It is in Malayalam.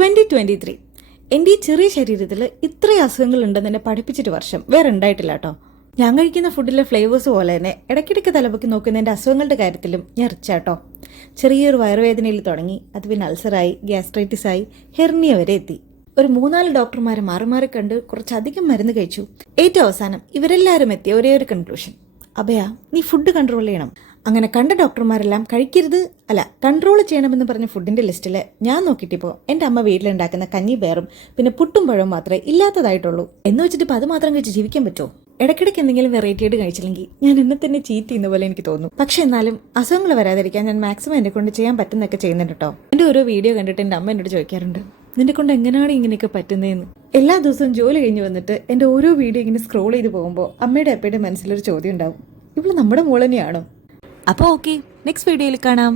2023 എൻ്റെ ഈ ചെറിയ ശരീരത്തിൽ ഇത്രയും അസുഖങ്ങൾ ഉണ്ടെന്ന് എന്നെ പഠിപ്പിച്ചിട്ട് വർഷം വേറെ ഉണ്ടായിട്ടില്ല കേട്ടോ. ഞാൻ കഴിക്കുന്ന ഫുഡിലെ ഫ്ലേവേഴ്സ് പോലെ തന്നെ ഇടയ്ക്കിടയ്ക്ക് തലപൊക്കി നോക്കുന്ന എൻ്റെ അസുഖങ്ങളുടെ കാര്യത്തിലും ഞാൻ റിച്ചാട്ടോ. ചെറിയൊരു വയറുവേദനയിൽ തുടങ്ങി, അത് പിന്നെ അൾസറായി, ഗ്യാസ്ട്രൈറ്റിസായി, ഹെർണിയ വരെ എത്തി. ഒരു 3-4 ഡോക്ടർമാരെ മാറി മാറി കണ്ട് കുറച്ചധികം മരുന്ന് കഴിച്ചു. ഏറ്റവും അവസാനം ഇവരെല്ലാവരും എത്തിയ ഒരേ ഒരു കൺക്ലൂഷൻ: അഭയ, നീ ഫുഡ് കൺട്രോൾ ചെയ്യണം. അങ്ങനെ കണ്ട ഡോക്ടർമാരെല്ലാം കഴിക്കരുത്, അല്ല കൺട്രോൾ ചെയ്യണമെന്ന് പറഞ്ഞ ഫുഡിന്റെ ലിസ്റ്റിൽ ഞാൻ നോക്കിയിട്ടിപ്പോൾ എൻ്റെ അമ്മ വീട്ടിലുണ്ടാക്കുന്ന കഞ്ഞി പയറും പിന്നെ പുട്ടും പഴവും മാത്രമേ ഇല്ലാത്തതായിട്ടുള്ളൂ. എന്ന് വെച്ചിട്ട് ഇപ്പോൾ അത് മാത്രം കഴിച്ച് ജീവിക്കാൻ പറ്റുമോ? ഇടയ്ക്കിടയ്ക്ക് എന്തെങ്കിലും വെറൈറ്റി ആയിട്ട് കഴിച്ചില്ലെങ്കിൽ ഞാൻ എന്നെ തന്നെ ചീറ്റ് ചെയ്യുന്ന പോലെ എനിക്ക് തോന്നും. പക്ഷെ എന്നാലും അസുഖങ്ങൾ വരാതിരിക്കാൻ ഞാൻ മാക്സിമം എന്നെ കൊണ്ട് ചെയ്യാൻ പറ്റുന്നതൊക്കെ ചെയ്യുന്നുണ്ട് കേട്ടോ. എൻ്റെ ഓരോ വീഡിയോ കണ്ടിട്ട് എൻ്റെ അമ്മ എന്നോട് ചോദിക്കാറുണ്ട്, നിന്നെ കൊണ്ട് എങ്ങനെയാണ് ഇങ്ങനെയൊക്കെ പറ്റുന്നതെന്ന്. എല്ലാ ദിവസവും ജോലി കഴിഞ്ഞ് വന്നിട്ട് എൻ്റെ ഓരോ വീഡിയോ ഇങ്ങനെ സ്ക്രോൾ ചെയ്ത് പോകുമ്പോൾ അമ്മയുടെ അപ്പയുടെ മനസ്സിലൊരു ചോദ്യം ഉണ്ടാവും, ഇവള് നമ്മുടെ മോൾ തന്നെയാണോ? അപ്പോൾ ഓക്കെ, നെക്സ്റ്റ് വീഡിയോയിൽ കാണാം.